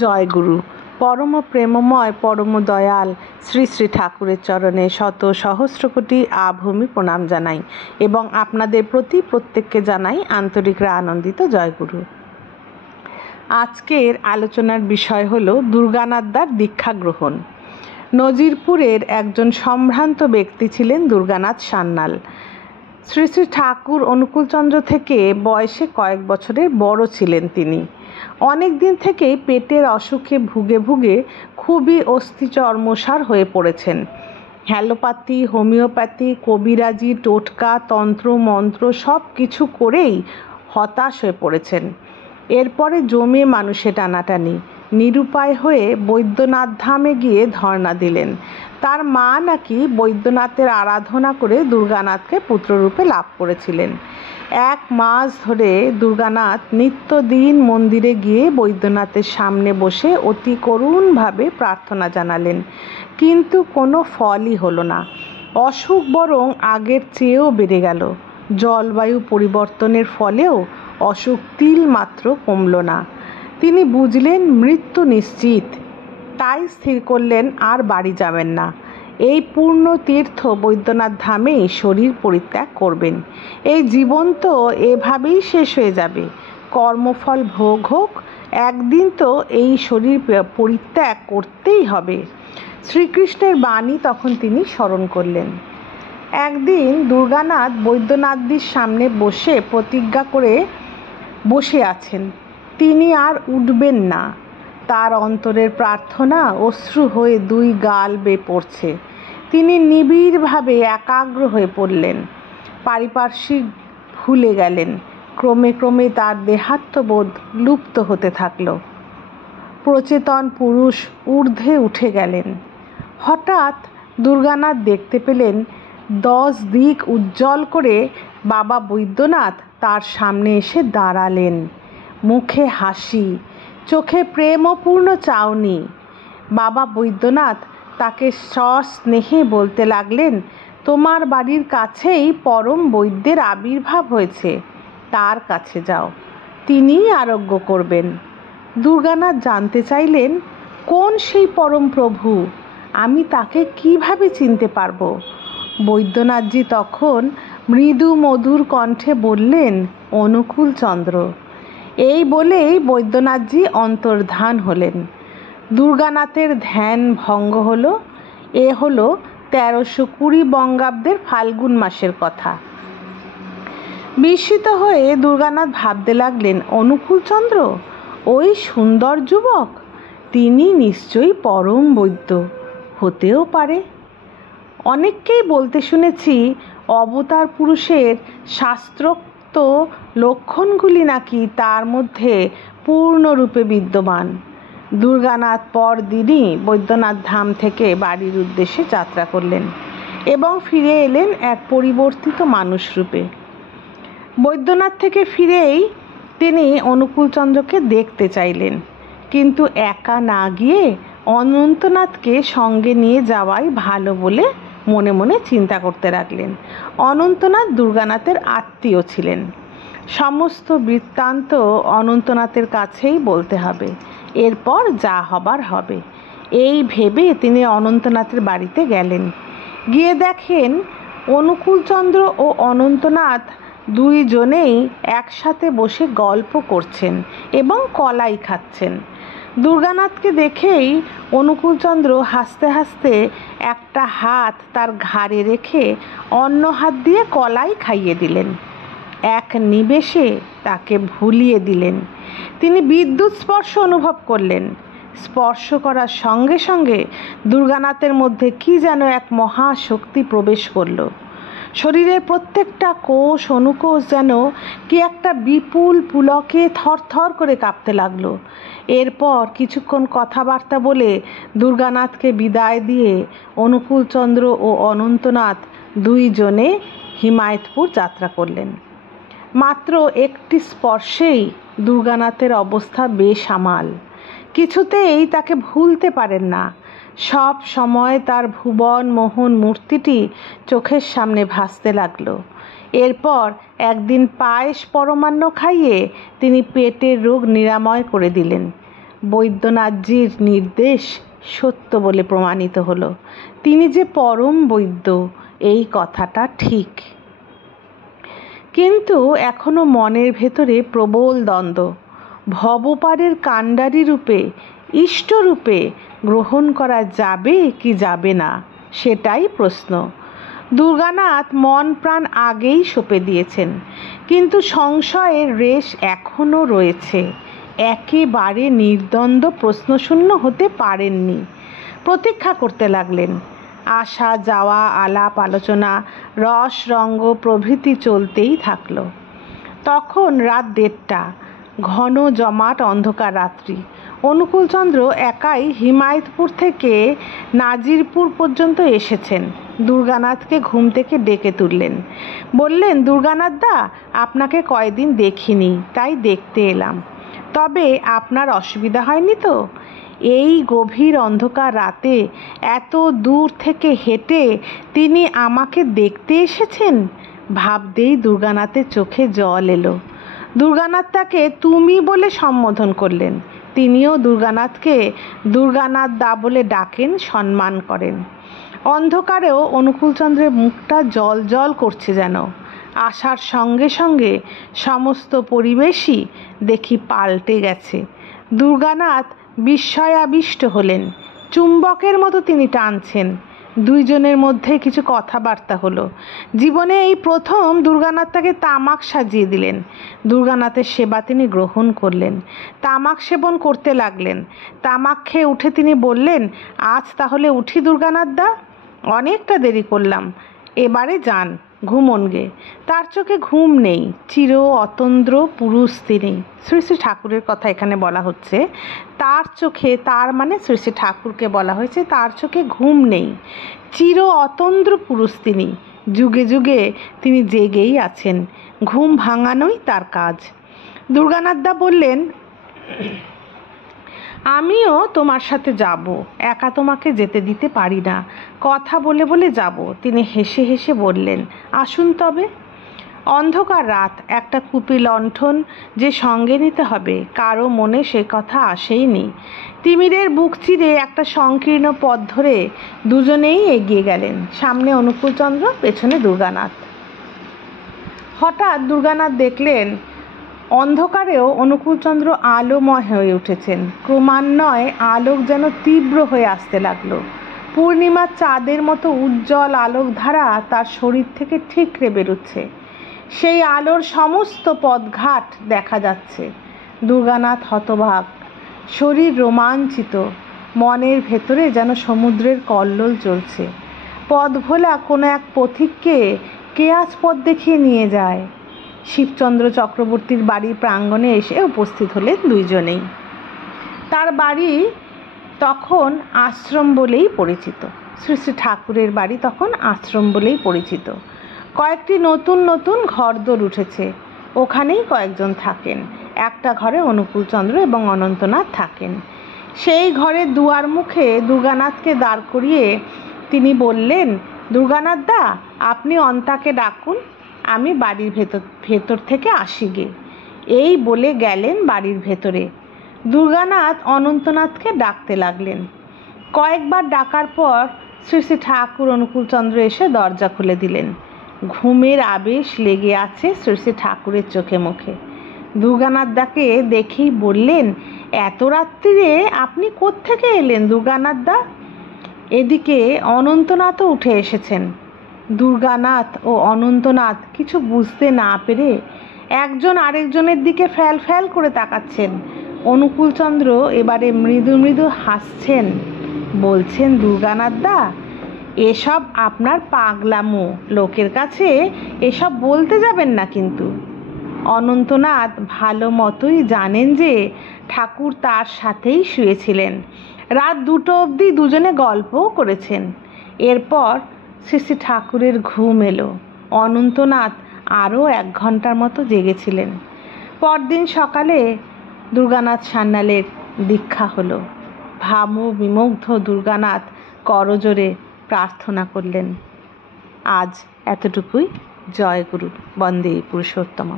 জয় গুরু। পরম প্রেমময় পরম দয়াল শ্রী শ্রী ঠাকুরের চরণে শত সহস্র কোটি আভূমি প্রণাম জানাই এবং আপনাদের প্রতি প্রত্যেককে জানাই আন্তরিক আনন্দিত জয় গুরু। আজকের আলোচনার বিষয় হলো দুর্গানাথদার দীক্ষা গ্রহণ। নজিরপুরের একজন সম্ভ্রান্ত ব্যক্তি ছিলেন দুর্গানাথ সান্যাল। শ্রী শ্রী ঠাকুর অনুকূলচন্দ্র থেকে বয়সে কয়েক বছরের বড় ছিলেন তিনি। অনেক দিন থেকেই পেটের অসুখে ভুগে ভুগে খুবই অস্থিচর্মসার হয়ে পড়েছেন। অ্যালোপ্যাথি, হোমিওপ্যাথি, কবিরাজি, টোটকা, তন্ত্র মন্ত্র সব কিছু করেই হতাশ হয়ে পড়েছেন। এরপরে জমে মানুষে টানাটানি। নিরুপায় হয়ে বৈদ্যনাথ ধামে গিয়ে ধর্ণা দিলেন। তার মা নাকি বৈদ্যনাথের আরাধনা করে দুর্গানাথকে পুত্ররূপে লাভ করেছিলেন। 1 মাস ধরে দুর্গানাথ নিত্যদিন মন্দিরে গিয়ে বৈদ্যনাথের সামনে বসে অতি করুণভাবে প্রার্থনা জানালেন, কিন্তু কোনো ফলই হলো না। অসুখ বরং আগের চেয়েও বেড়ে গেল। জলবায়ু পরিবর্তনের ফলেও অসুখ তিলমাত্র কমল না। তিনি বুঝলেন মৃত্যু নিশ্চিত, তাই স্থির করলেন আর বাড়ি যাবেন না। এই পূর্ণ তীর্থ বৈদ্যনাথ ধামেই শরীর পরিত্যাগ করবেন। এই জীবন তো এভাবেই শেষ হয়ে যাবে, কর্মফল ভোগ হোক, একদিন তো এই শরীর পরিত্যাগ করতেই হবে। শ্রীকৃষ্ণের বাণী তখন তিনি স্মরণ করলেন। একদিন দুর্গানাথ বৈদ্যনাথজির সামনে বসে প্রতিজ্ঞা করে বসে আছেন, তিনি আর উঠবেন না। তার অন্তরের প্রার্থনা অশ্রু হয়ে 2 গাল বেয়ে পড়ছে। তিনি নিবিড়ভাবে একাগ্র হয়ে পড়লেন, পারিপার্শ্বিক ভুলে গেলেন। ক্রমে ক্রমে তার দেহাত্মবোধ লুপ্ত হতে থাকল। প্রচেতন পুরুষ ঊর্ধ্বে উঠে গেলেন। হঠাৎ দুর্গানাথ দেখতে পেলেন 10 দিক উজ্জ্বল করে বাবা বৈদ্যনাথ তার সামনে এসে দাঁড়ালেন। মুখে হাসি, চোখে প্রেমপূর্ণ চাউনি। বাবা বৈদ্যনাথ তাকে সস্নেহে বলতে লাগলেন, তোমার বাড়ির কাছেই পরম বৈদ্যের আবির্ভাব হয়েছে, তার কাছে যাও, তিনিই আরোগ্য করবেন। দুর্গানাথ জানতে চাইলেন, কোন সেই পরম প্রভু? আমি তাকে কিভাবে চিনতে পারবো? বৈদ্যনাথজি তখন মৃদু মধুর কণ্ঠে বললেন, অনুকূলচন্দ্র। এই বলেই বৈদ্যনাথজি অন্তর্ধান হলেন। দুর্গানাথের ধ্যান ভঙ্গ হলো। এ হলো 1320 বঙ্গাব্দের ফাল্গুন মাসের কথা। বিস্মিত হয়ে দুর্গানাথ ভাবতে লাগলেন, অনুকূলচন্দ্র ওই সুন্দর যুবক, তিনি নিশ্চয়ই পরম বৈদ্য হতেও পারে। অনেককেই বলতে শুনেছি অবতার পুরুষের শাস্ত্রোক্ত লক্ষণগুলি নাকি তার মধ্যে পূর্ণরূপে বিদ্যমান। দুর্গানাথ পরদিনই বৈদ্যনাথ ধাম থেকে বাড়ির উদ্দেশ্যে যাত্রা করলেন এবং ফিরে এলেন এক পরিবর্তিত মানুষ রূপে। বৈদ্যনাথ থেকে ফিরেই তিনি অনুকূলচন্দ্রকে দেখতে চাইলেন, কিন্তু একা না গিয়ে অনন্তনাথকে সঙ্গে নিয়ে যাওয়াই ভালো বলে মনে মনে চিন্তা করতে লাগলেন। অনন্তনাথ দুর্গানাথের আত্মীয় ছিলেন। সমস্ত বৃত্তান্ত অনন্তনাথের কাছেই বলতে হবে, এরপর যা হবার হবে। এই ভেবে তিনি অনন্তনাথের বাড়িতে গেলেন। গিয়ে দেখেন অনুকূলচন্দ্র ও অনন্তনাথ 2 জনেই একসাথে বসে গল্প করছেন এবং কলাই খাচ্ছেন। দুর্গানাথকে দেখেই অনুকূলচন্দ্র হাসতে হাসতে একটা হাত তার ঘাড়ে রেখে অন্য হাত দিয়ে কলাই খাইয়ে দিলেন। এক নিমেষে তাকে ভুলিয়ে দিলেন। তিনি বিদ্যুৎ স্পর্শ অনুভব করলেন। স্পর্শ করার সঙ্গে সঙ্গে দুর্গানাথের মধ্যে কি যেন এক মহাশক্তি প্রবেশ করল। শরীরের প্রত্যেকটা কোষ অনুকোষ যেন কি একটা বিপুল পুলকে থরথর করে কাঁপতে লাগলো। এরপর কিছুক্ষণ কথাবার্তা বলে দুর্গানাথকে বিদায় দিয়ে অনুকূলচন্দ্র ও অনন্তনাথ 2 জনে হিমায়তপুর যাত্রা করলেন। মাত্র একটি স্পর্শেই দুর্গানাথের অবস্থা বেসামাল। কিছুতেই তাকে ভুলতে পারেন না। সব সময় তার ভুবন মোহন মূর্তিটি চোখের সামনে ভাসতে লাগলো। এরপর একদিন পায়েস পরমান্ন খাইয়ে তিনি পেটের রোগ নিরাময় করে দিলেন। বৈদ্যনাথজির নির্দেশ সত্য বলে প্রমাণিত হলো। তিনি যে পরম বৈদ্য, এই কথাটা ঠিক। কিন্তু এখনো মনের ভেতরে প্রবল দ্বন্দ্ব। ভবপারের কাণ্ডারি রূপে, ইষ্টরূপে গ্রহণ করা যাবে কি যাবে না, সেটাই প্রশ্ন। দুর্গানাথ মন প্রাণ আগেই সঁপে দিয়েছেন, কিন্তু সংশয়ের রেশ এখনো রয়েছে। একেবারে নির্দ্বন্দ্ব প্রশ্নশূন্য হতে পারেননি। প্রতীক্ষা করতে লাগলেন। আসা যাওয়া, আলাপ আলোচনা, রস রঙ্গ প্রভৃতি চলতেই থাকলো। তখন রাত 1:30, ঘন জমাট অন্ধকার রাত্রি। অনুকূলচন্দ্র একাই হিমায়তপুর থেকে নাজিরপুর পর্যন্ত এসেছেন। দুর্গানাথকে ঘুম থেকে ডেকে তুললেন। বললেন, দুর্গানাথ দা, আপনাকে কয়দিন দেখিনি, তাই দেখতে এলাম। তবে আপনার অসুবিধা হয়নি তো? এই গভীর অন্ধকার রাতে এত দূর থেকে হেঁটে তিনি আমাকে দেখতে এসেছেন ভাবতেই দুর্গানাথের চোখে জল এলো। দুর্গানাথ তাকে তুমি বলে সম্বোধন করলেন। তিনিও দুর্গানাথকে দুর্গানাথ দা বলে ডাকেন, সম্মান করেন। অন্ধকারেও অনুকূলচন্দ্রের মুখটা জল জল করছে যেন। আসার সঙ্গে সঙ্গে সমস্ত পরিবেশই দেখি পাল্টে গেছে। দুর্গানাথ বিস্ময়াবিষ্ট হলেন। চুম্বকের মতো তিনি টানছেন। দুইজনের মধ্যে কিছু কথাবার্তা হলো। জীবনে এই প্রথম দুর্গানাথ তাকে তামাক সাজিয়ে দিলেন। দুর্গানাথের সেবা তিনি গ্রহণ করলেন। তামাক সেবন করতে লাগলেন। তামাক খেয়ে উঠে তিনি বললেন, আজ তাহলে উঠি দুর্গানাথ দা, অনেকটা দেরি করলাম, এবারে যান, ঘুমন গে। তার চোখে ঘুম নেই, চির অতন্দ্র পুরুষ তিনি। শ্রী শ্রী ঠাকুরের কথা এখানে বলা হচ্ছে। তার চোখে, তার মানে শ্রী শ্রী ঠাকুরকে বলা হয়েছে, তার চোখে ঘুম নেই, চির অতন্দ্র পুরুষ তিনি। যুগে যুগে তিনি জেগেই আছেন, ঘুম ভাঙানোই তার কাজ। দুর্গানাথ দা বললেন, আমিও তোমার সাথে যাব, একা তোমাকে যেতে দিতে পারি না, কথা বলে বলে যাব। তিনি হেসে হেসে বললেন, আসুন তবে। অন্ধকার রাত, একটা কুপি লণ্ঠন যে সঙ্গে নিতে হবে কারো মনে সে কথা আসেইনি। তিমিরের বুক চিরে একটা সংকীর্ণ পথ ধরে দুজনেই এগিয়ে গেলেন। সামনে অনুকূলচন্দ্র, পেছনে দুর্গানাথ। হঠাৎ দুর্গানাথ দেখলেন অন্ধকারেও অনুকূলচন্দ্র আলোময় হয়ে উঠেছেন। ক্রমান্বয়ে আলোক যেন তীব্র হয়ে আসতে লাগলো। পূর্ণিমার চাঁদের মতো উজ্জ্বল আলোকধারা তার শরীর থেকে ঠিকরে বেরোচ্ছে। সেই আলোর সমস্ত পথঘাট দেখা যাচ্ছে। দুর্গানাথ হতবাক, শরীর রোমাঞ্চিত, মনের ভেতরে যেন সমুদ্রের কল্লোল চলছে। পথভোলা কোনো এক পথিককে কে আজ পথ দেখিয়ে নিয়ে যায়। শিবচন্দ্র চক্রবর্তীর বাড়ির প্রাঙ্গণে এসে উপস্থিত হলেন দুইজনেই। তার বাড়ি তখন আশ্রম বলেই পরিচিত। শ্রী শ্রী ঠাকুরের বাড়ি তখন আশ্রম বলেই পরিচিত। কয়েকটি নতুন নতুন ঘরদোর উঠেছে, ওখানেই কয়েকজন থাকেন। একটা ঘরে অনুকূলচন্দ্র এবং অনন্তনাথ থাকেন। সেই ঘরের দুয়ার মুখে দুর্গানাথকে দাঁড় করিয়ে তিনি বললেন, দুর্গানাথ দা, আপনি অন্তাকে ডাকুন, আমি বাড়ির ভেতর থেকে আসি গে। এই বলে গেলেন বাড়ির ভেতরে। দুর্গানাথ অনন্তনাথকে ডাকতে লাগলেন। কয়েকবার ডাকার পর শ্রী শ্রী ঠাকুর অনুকূলচন্দ্র এসে দরজা খুলে দিলেন। ঘুমের আবেশ লেগে আছে শ্রী শ্রী ঠাকুরের চোখে মুখে। দুর্গানাথ দাকে দেখেই বললেন, এত রাত্রিরে আপনি কোত্থেকে এলেন দুর্গানাথ দা? এদিকে অনন্তনাথও উঠে এসেছেন। দুর্গানাথ ও অনন্তনাথ কিছু বুঝতে না পেরে একজন আরেকজনের দিকে ফ্যাল ফ্যাল করে তাকাচ্ছেন। অনুকূলচন্দ্র এবারে মৃদু মৃদু হাসছেন, বলছেন, দুর্গানাথ দা, এসব আপনার পাগলামো, লোকের কাছে এসব বলতে যাবেন না কিন্তু। অনন্তনাথ ভালো মতোই জানেন যে ঠাকুর তার সাথেই শুয়েছিলেন। রাত 2টো অবধি দুজনে গল্পও করেছেন। এরপর শ্রী শ্রী ঠাকুরের ঘুম এলো। অনন্তনাথ আরও 1 ঘন্টার মতো জেগেছিলেন। পরদিন সকালে দুর্গানাথ সান্যালের দীক্ষা হলো। ভাববিমুগ্ধ দুর্গানাথ করজোড়ে প্রার্থনা করলেন। আজ এতটুকুই। জয় গুরু। বন্দে পুরুষোত্তম।